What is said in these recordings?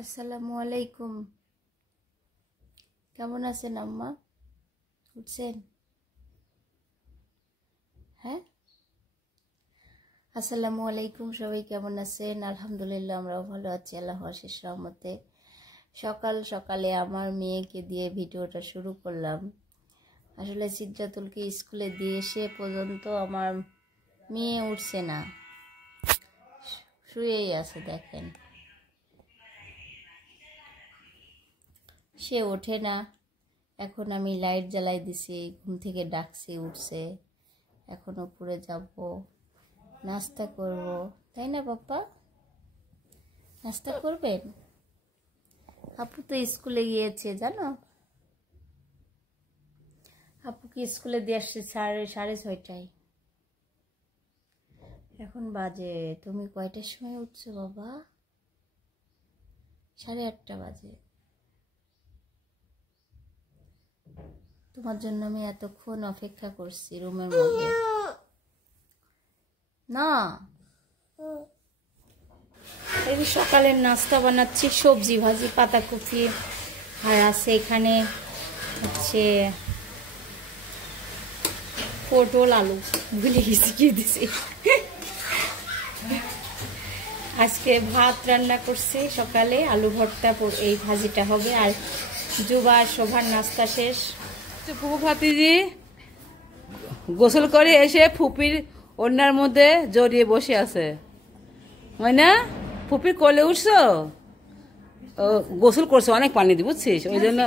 আসসালামু আলাইকুম। কেমন আছেন আম্মা? উঠছেন? হ্যাঁ, আসসালামু আলাইকুম। সবাই কেমন আছেন? আলহামদুলিল্লাহ, আমরাও ভালো আছি আল্লাহর অশেষ রহমতে। সকাল সকালে আমার মেয়েকে দিয়ে ভিডিওটা শুরু করলাম। আসলে সিদ্রাতুলকে স্কুলে দিয়ে এসে পর্যন্ত আমার মেয়ে উঠছে না, শুয়েই আছে। দেখেন, সে ওঠে না। এখন আমি লাইট জ্বালাই দিছি, ঘুম থেকে ডাকছি, উঠছে। এখন উপরে যাব, নাস্তা করব, তাই না পাপা? নাস্তা করবেন? আপু তো স্কুলে গিয়েছে, জানো? আপুকে স্কুলে দিয়ে আসছে সাড়ে 6টায়। এখন বাজে, তুমি কয়টার সময় উঠছো বাবা? 8:30 বাজে। তোমার জন্য আমি এতক্ষণ অপেক্ষা করছি রুমের মধ্যে। না, এই সকালের নাস্তা বানাচ্ছি, সবজি ভাজি, পাতাকপি, আর আছে এখানে হচ্ছে পটল আলু, ভুলে গেছি কি দিছি। আজকে ভাত রান্না করছি সকালে, আলু ভর্তা, এই ভাজিটা হবে। আর জুবা শোভার নাস্তা শেষ। ফুপু ভাতিজি গোসল করে এসে ফুপির ওড়নার মধ্যে জড়িয়ে বসে আছে। না, ফুপির কোলে উঠছো? গোসল করছে, অনেক পানি দি, বুঝছিস? ওই জন্য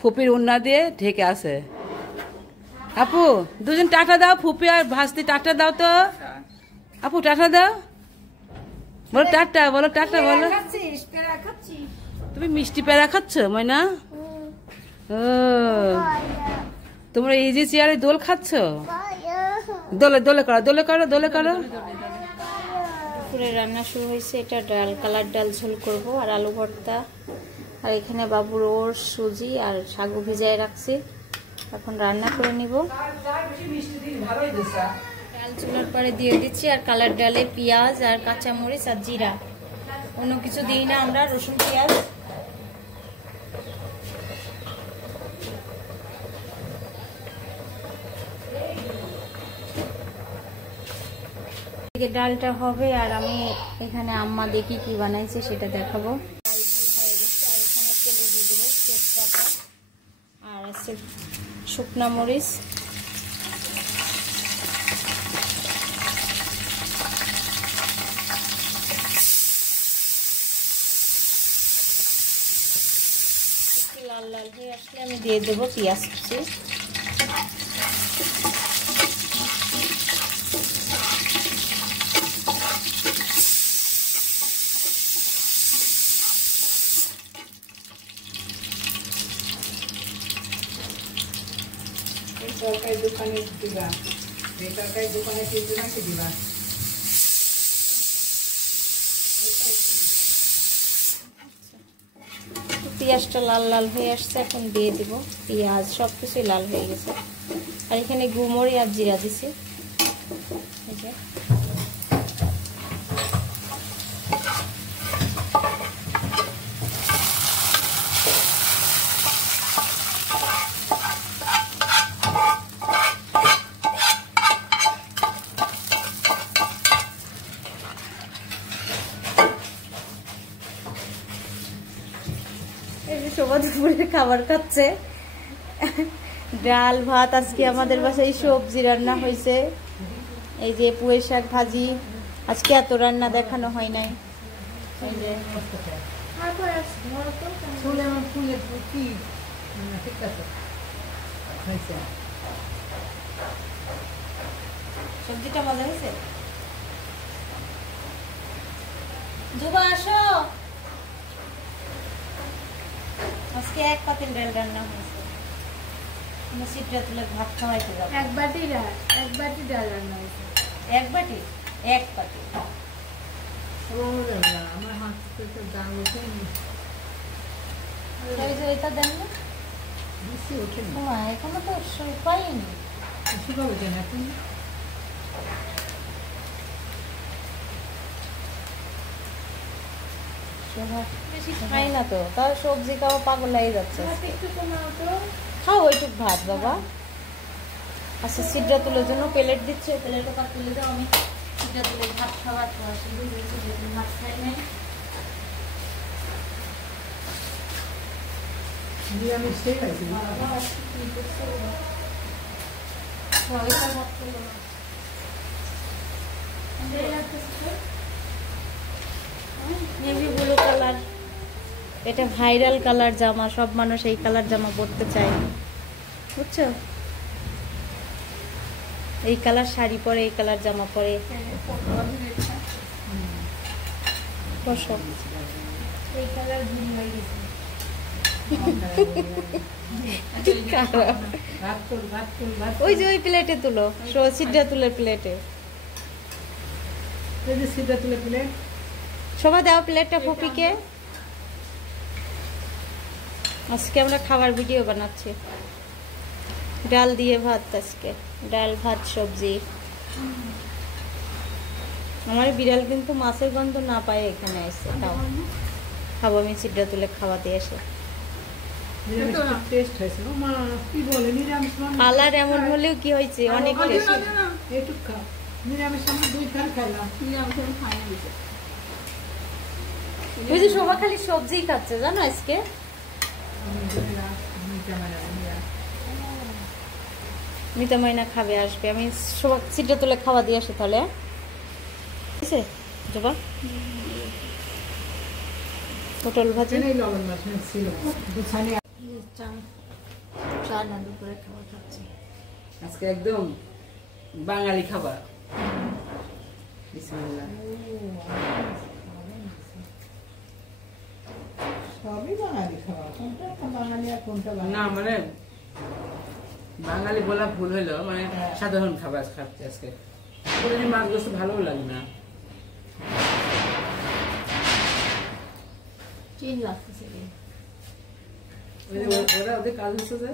ফুপির ওড়না দিয়ে ঢেকে আছে। আপু দুজন টাটা দাও, ফুপি আর ভাস্তি টাটা দাও তো। আপু টাটা দাও, বলো টাটা, বলো টাটা, বলো। তুমি মিষ্টি পেড়া খাচ্ছ ময়না? ও, তোমরা ইজি চেয়ারে দোল খাচ্ছ? দোলে দোলে করো, দোলে করো, দোলে করো। দুপুরে রান্না শুরু হয়েছে। এটা ডাল, কালার ডাল ঝোল করব, আর আলু ভর্তা। আর এখানে বাবুর ওর সুজি আর সাগু ভিজায় রাখছি, এখন রান্না করে নিব। ডাল চুলার পরে দিয়ে দিচ্ছি, আর কালার ডালে পেঁয়াজ আর কাঁচামরিচ আর জিরা, অন্য কিছু দিই না আমরা, রসুন পেঁয়াজ। ডালটা হবে, আর আমি এখানে আম্মা দেখি কি বানাইছে সেটা দেখাবো। ডাল ঝোল হয়ে গেছে, আর এখানে তেলে দিয়ে দেবো তেজপাতা, আর আছে শুকনা মরিচ, লাল লাল হয়ে আসলে আমি দিয়ে দেবো পেঁয়াজ কুচি। তরকারি দোকানে দিবা, তরকারি দোকানে দিবা। পেঁয়াজটা লাল লাল হয়ে আসছে, এখন দিয়ে দিব পেঁয়াজ, সবকিছুই লাল হয়ে গেছে। আর এখানে গুমরি আর জিরা দিছি। সবাই দুপুরে খাবার খাচ্ছে, ডাল ভাত। আজকে আমাদের বাসায় সবজি রান্না হয়েছে, এই যে পুঁই শাক ভাজি। আজকে এত রান্না দেখানো হয় নাই। সবজিটা মজা হয়েছে। জুবা আসো, আজকে এক পাতিল ডাল রান্না হয়েছে। সিদ্রাতুলের ভাত খাওয়াইতে যাবো। এক বাটি ডাল রান্না হয়েছে। এক বাটি, এক পাতি। আমার হাত থেকে ডাল উঠে এটা দেন না, বেশি ওঠে না, এখনো তো পাইনি। শুকাবে কেন এখন? বেশি খাই না তো, তাও সবজি খাওয়া পাগল লেগে যাচ্ছে। খাও ওইটুক ভাত বাবা। আচ্ছা সিদ্ধা তুলের জন্য প্লেট দিচ্ছে, প্লেটটা পা তুলে দাও, আমি সিদ্ধা তুলে ভাত খাবার তো আসে ভাত খাই নাই। নেভি ব্লু কালার, এটা ভাইরাল কালার জামা, সব মানুষ এই কালার জামা পরতে চায়, বুঝছো? এই কালার শাড়ি পরে, এই কালার জামা পরে। বসো। এই কালার ভুল হয়ে গেছে। ওই যে ওই প্লেটে তুলো, সিদ্ধা তুলের প্লেটে। সবাই দাও প্লেটটা ফুপিকে। আজকে আমরা খাবার ভিডিও বানাচ্ছি, ডাল দিয়ে ভাত। আজকে ডাল ভাত সবজি। আমার বিড়াল কিন্তু মাছের গন্ধ না পায় এখানে এসে তাও খাবো আমি সিদ্ধা তুলে খাওয়াতে এসে। কালার এমন হলেও কি হয়েছে, অনেক টেস্ট। ওই যে সবাই খালি সবজি খাচ্ছে জানো আজকে। মিতা মাইনা খাবে, আসবে, আমি সবাই সিদ্ধা তুলে খাওয়া দিয়ে আসি তাহলে। ঠিক আছে জবা, পটল ভাজি দুপুরে খাবার খাচ্ছি আজকে একদম বাঙালি খাবার। বিসমিল্লাহ। সবই বাঙালি খাবার, কোনটা বাঙালি আর কোনটা না মানে বাঙালি বলা ভুল হইলো, মানে সাধারণ খাবার খাচ্ছে আজকে। প্রতিদিন মাছ গোস্ত ভালো লাগে না। চিন লাগতেছে ওরা ওদের কাজ হচ্ছে যে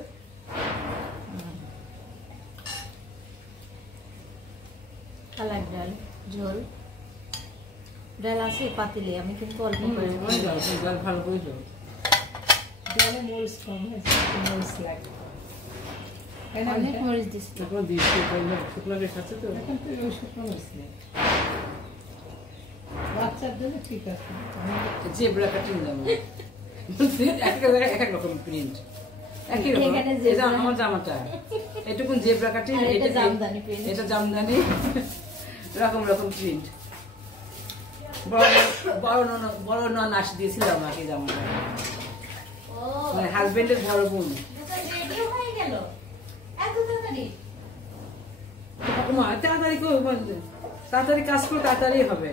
কালার ডাল ঝোল। ডাল আছে পাতিলে, আমি কিন্তু অল্প করে ভালো করে যাও। ডালে মরিচ কম হয়েছে, মরিচ লাগে। অনেক মরিচ দিচ্ছি। শুকনো করে খাচ্ছে তো, এখন তো ওই শুকনো মরিচ নেই, বাচ্চার জন্য ঠিক আছে। জেব্রা কাটিং জামা, এক জায়গায় এক এক রকম প্রিন্ট, একই রকম। এটা আমার জামাটা এটুকুন জেব্রা কাটিং, এটা জামদানি প্রিন্ট, এটা জামদানি, রকম রকম প্রিন্ট। বড় নন আসি দিয়েছিল আমাকে জামাটা, মানে হাজবেন্ডের বড় বোন। তাড়াতাড়ি তাড়াতাড়ি কাজ করো, তাড়াতাড়ি হবে।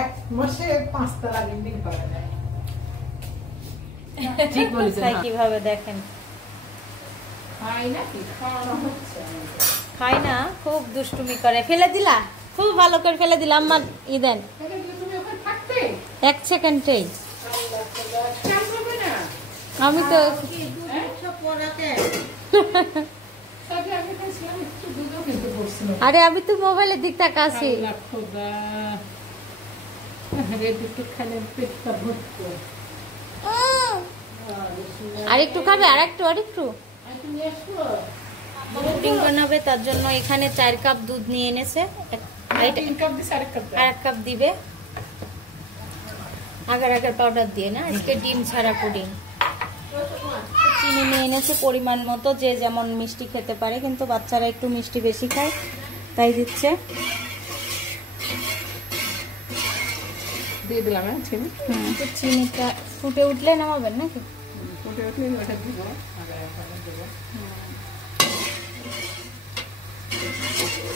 এক মাসে 5 তালা বিল্ডিং পাওয়া যায়। ঠিক বলেছেন। কিভাবে দেখেন খাই না, খুব দুষ্টুমি করে। ফেলে দিলা, খুব ভালো করে ফেলে দিলা। আমার ই দেন 1 সেকেন্ডেই। আমি তো আরে আমি তো মোবাইলের দিক তাকাছি। আরেকটু খাবে, আরেকটু পুডিং বানাবে, তার জন্য এখানে 4 কাপ দুধ নিয়ে এনেছে। আরেক কাপ দিবে আগার পাউডার দিয়ে, না আজকে ডিম ছাড়া পুডিং। চিনি নিয়ে এনেছে পরিমাণ মতো, যে যেমন মিষ্টি খেতে পারে, কিন্তু বাচ্চারা একটু মিষ্টি বেশি খায় তাই দিচ্ছে। দিয়ে দিলাম চিনি। চিনিটা ফুটে উঠলে নামাবেন নাকি? ফুটে উঠলে ওটা দিব,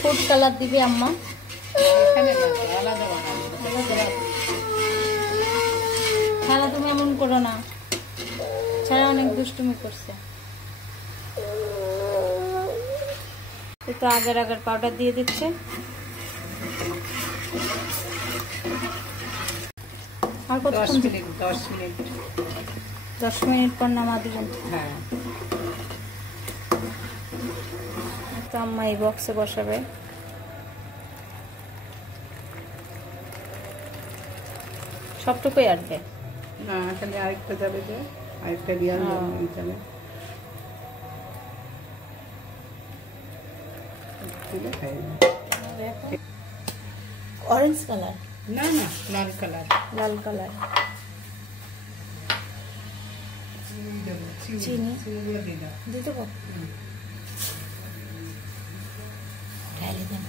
ফুড কালার দিবে আম্মা। খেলা তুমি এমন করো না, ছাড়া অনেক দুষ্টুমি করছে। একটু আগার পাউডার দিয়ে দিচ্ছে। আর কত? 10 মিনিট পর নামা দিবেন। হ্যাঁ তো আম্মা এই বক্সে বসাবে। সবটুকুই আসবে না, খালি আরেকটা যাবে, যে আরেকটা রিয়াল যাবে। অরেঞ্জ কালার, না না, লাল কালার। লাল কালার, চিনি দিতে পারো, ঢালে দেন।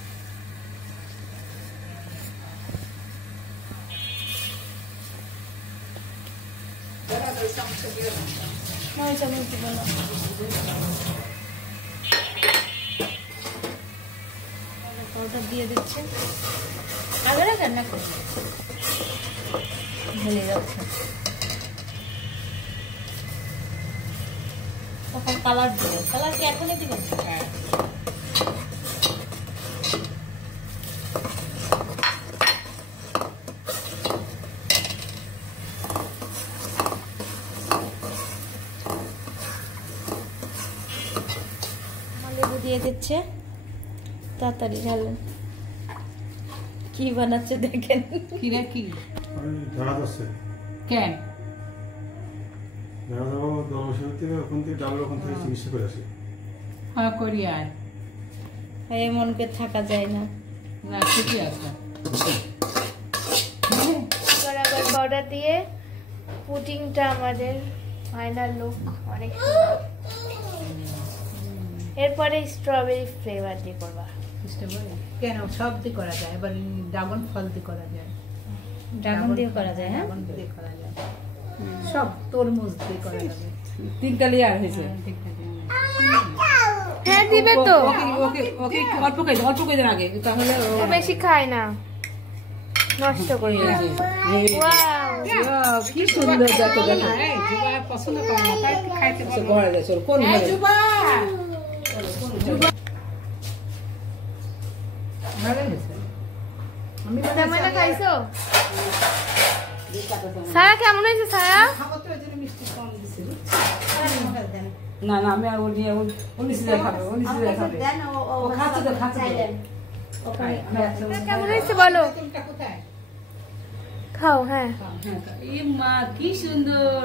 পাউডার দিয়ে দিচ্ছে, আগে রান্না করছে, ঢেলে যাচ্ছে। তখন কালার দিবে, কালার কি এখনই দিবেন? হ্যাঁ। লেবু দিয়ে দিচ্ছে, তাড়াতাড়ি ঢালেন। কি বানাচ্ছে দেখেন। কিরা কি জাহাজ আছে কেন? জাহাজ থেকে ওখান থেকে ডাল ওখান থেকে চিকিৎসা করে আসে। হ্যাঁ, করি আয়। এমন করে থাকা যায় না। না, ঠিকই আছে। আবার পাউডার দিয়ে পুডিংটা আমাদের ফাইনাল লুক অনেক সুন্দর। এরপরে স্ট্রবেরি ফ্লেভার দিয়ে করবা। কেন সব দিয়ে করা যায়, এবার ড্রাগন ফল দিয়ে করা যায়, ড্রাগন দিয়ে করা যায়। হ্যাঁ, ড্রাগন দিয়ে করা যায়, সব তরমুজ দিয়ে করা যাবে। 3টা লেয়ার হয়েছে। হ্যাঁ, দিবে তো। ওকে ওকে ওকে, অল্প খাই, অল্প খাই দেন আগে, তাহলে ও বেশি খায় না, নষ্ট করে দেয়। ওয়াও, কি সুন্দর দেখো, দেখো পছন্দ করে না, তাই খাইতে ঘরে যাচ্ছে। কোন ঘরে? তোমরা খাইছো? সারা কেমন হয়েছে? সারা না না, আমি আর ও নিয়ে ও নিচে খাবে, ও নিচে খাবে। ও খাচ্ছে তো, খাচ্ছে তো। কেমন হয়েছে বলো? খাও। হ্যাঁ, এই মা কি সুন্দর,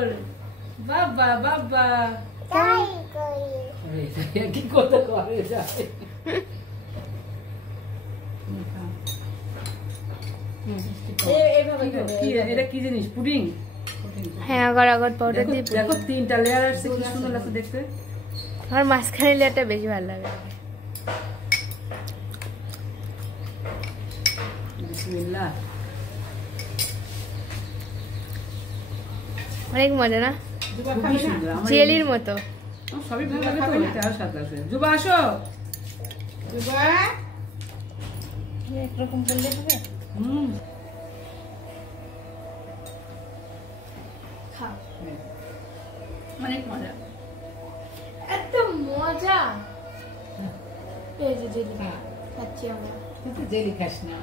বাবা বাবা কি করতে করে যায়। এটা কি জিনিস? পুডিং। হ্যাঁ, আগর আগর পাউডার দিয়ে দেখো 3টা লেয়ার আসছে, কি সুন্দর লাগছে দেখতে। আমার মাঝখানে লেয়ারটা বেশি ভালো লাগে। বিসমিল্লাহ। অনেক মজা না? খুবই সুন্দর, আমার জেলির মতো। সবই ভালো লাগে তো, এটা আর স্বাদ লাগছে। জুবা আসো, জুবা। একরকম করলে হবে। অনেক মজা। এত মজা। এই যে জেলি খাচ্ছি আমরা। তুই জেলি খাস না?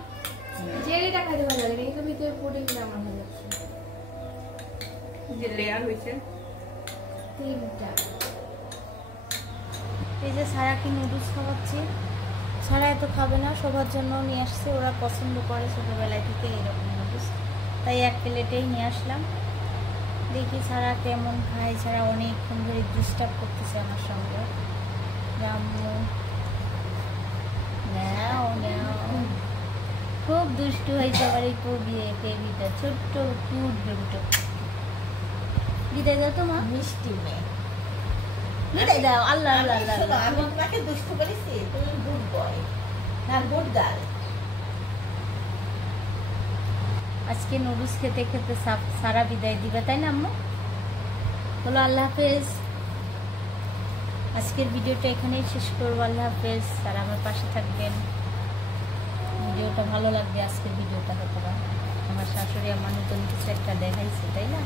জেলিটা খাইতে ভালো লাগে, কিন্তু ভিতরে পুডিংটা আমার ভালো লাগছে। যে লেয়ার হয়েছে 3টা। এই যে সারাকে নুডলস খাওয়াচ্ছি। সারা এত খাবে না, সবার জন্য নিয়ে আসছে, ওরা পছন্দ করে ছোটোবেলায় থেকে এরকম নুডলস, তাই 1 প্লেটেই নিয়ে আসলাম। দেখি সারা কেমন খায়। সারা অনেকক্ষণ ধরে ডিস্টার্ব করতেছে আমার সঙ্গে। রাম্মু নাও নাও, খুব দুষ্টু হয়েছে আবার এই বেবিটা, ছোট্ট কিউট বেবিটা। বিদায় দাও তো মা, মিষ্টি মেয়ে, বিদায় দাও। আল্লাহ আল্লাহ আল্লাহ, আমি তোমাকে দুষ্টু বলেছি, তুমি গুড বয় না গুড গার্ল। আজকে নুডলস খেতে খেতে সারা বিদায় দিবে, তাই না আম্মু? বলো আল্লাহ হাফেজ। আজকের ভিডিওটা এখানেই শেষ করবো। আল্লাহ হাফেজ। আর আমার পাশে থাকবেন, ভিডিওটা ভালো লাগবে। আজকের ভিডিওটা হয়তো বা আমার শাশুড়ি আমার নতুন কিছু একটা দেখাইছে, তাই না?